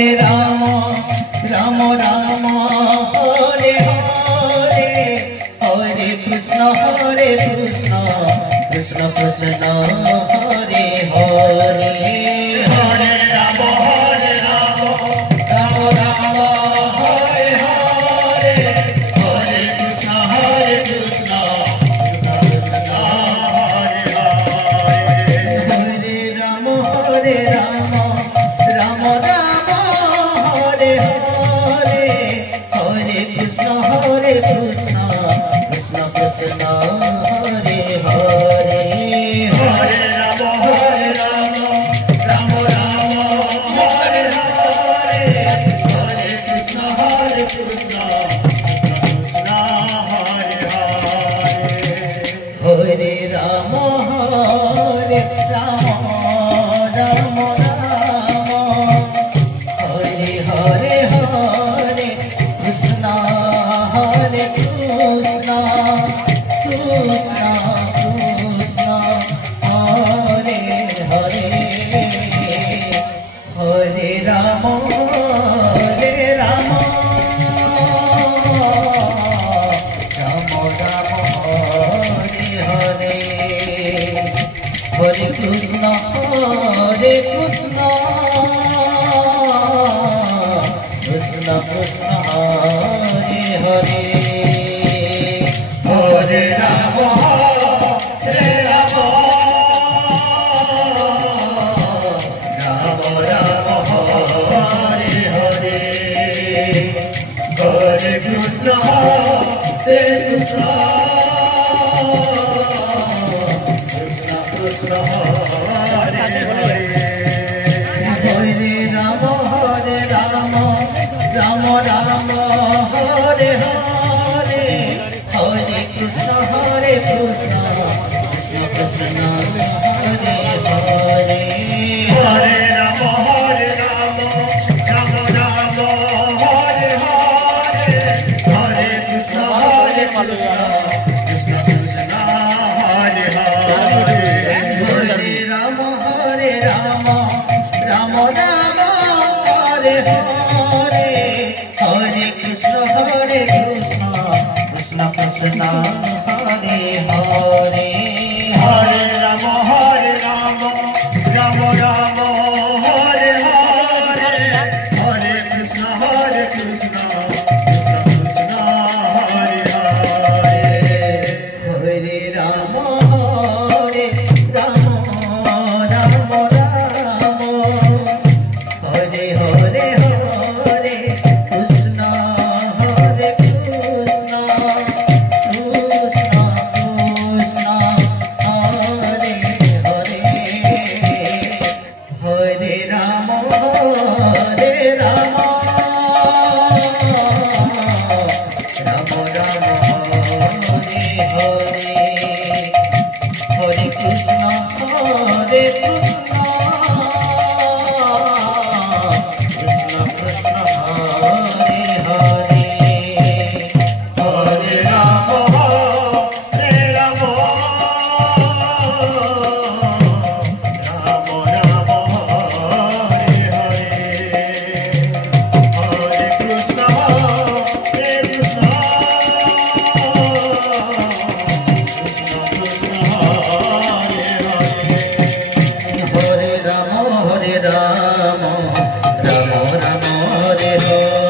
Ram Ram Ram Hare Hare Hare Krishna Krishna Krishna Hare Hare Hare Ram Ram Ram Hare Hare Hare Krishna Krishna Krishna Hare Hare Ram Ram Ram Hare Hare Hare Krishna Krishna Krishna Hare Hare Hare Ram Ram Ram Hare Hare Hare Krishna Krishna Krishna Hare Hare Hare Ram Ram Hare Hare Hare Krishna Krishna Krishna Krishna Hare Hare Hare Ram Ram Ram Hare Hare Hare Krishna Krishna Krishna Krishna Hare Hare Hare Ram Ram Ram Ram Hare Hare Hare Krishna Krishna Krishna Hare Hare Hare Ram Ram Ram Hare Hare Hare Krishna Krishna Krishna Hare Hare Hare Ram Ram Ram Hare Hare Hare Krishna Krishna Krishna Hare Hare Hare Ram Ram Ram Hare Hare Hare Krishna Krishna Krishna Hare Hare Hare Ram Ram Ram Hare Hare Hare Krishna Krishna Krishna Hare Hare Hare Ram Ram Ram Hare Hare Hare Krishna Krishna Krishna Krishna Hare Hare Hare Ram Ram Ram Hare Hare Hare Krishna Ram Ram Hare Hare